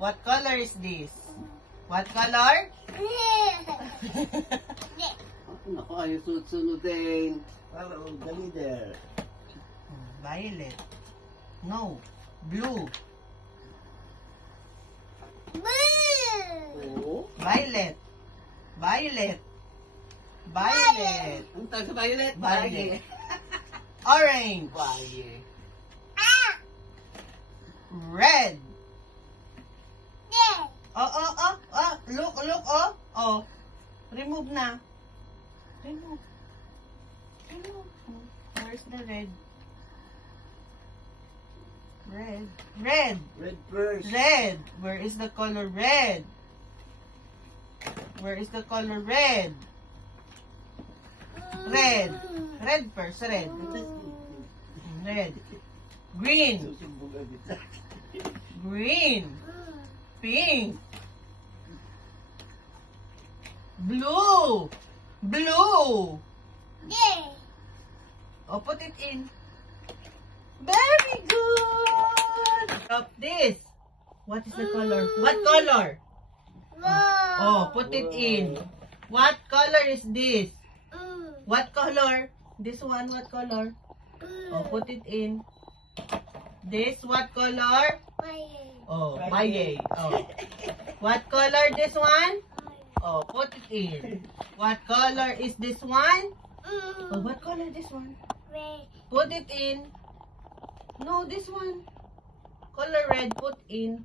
What color is this? What color? Naku, ayaw sunod-sunodin. Hello, the leader. Violet. No. Blue. Oo. Violet. Violet. Violet. Ang tawag sa violet? Violet. Orange. Violet. Red. Oh. Look, oh. Oh. Remove na. Remove. Where's the red? Red. Red first. Red. Where is the color red? Where is the color red? Red. Red first. Red. Red. Green. Susumbong agad sa akin. Green. Pink. Blue. Blue. Oh, put it in. Very good. Stop this. What is the color? What color? Oh, put it in. What color is this? What color? This one, what color? Oh, put it in. This, what color? Oh, violet. Oh. What color this one? Oh, put it in. What color is this one? Oh, what color this one? Put it in. No, this one. Color red, put in.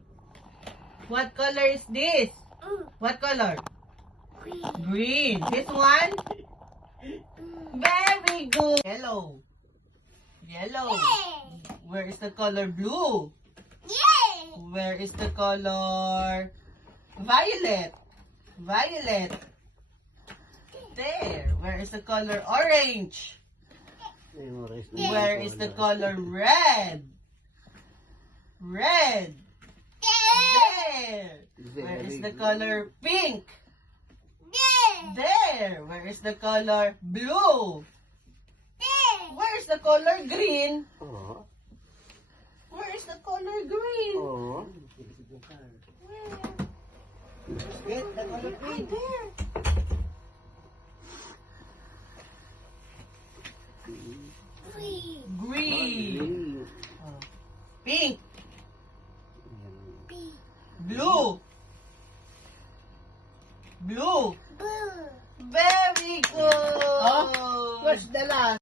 What color is this? What color? Green. This one? Very good. Yellow. Yellow. Where is the color blue? Where is the color violet? Violet. There. Where is the color orange? Where is the color red? Red. There. Where is the color pink? There. Where is the color blue? Where is the color green? Oo. Where is the color green? Oo. Where? Get the color Ah, pink. there. Green. Green. Oh. Pink.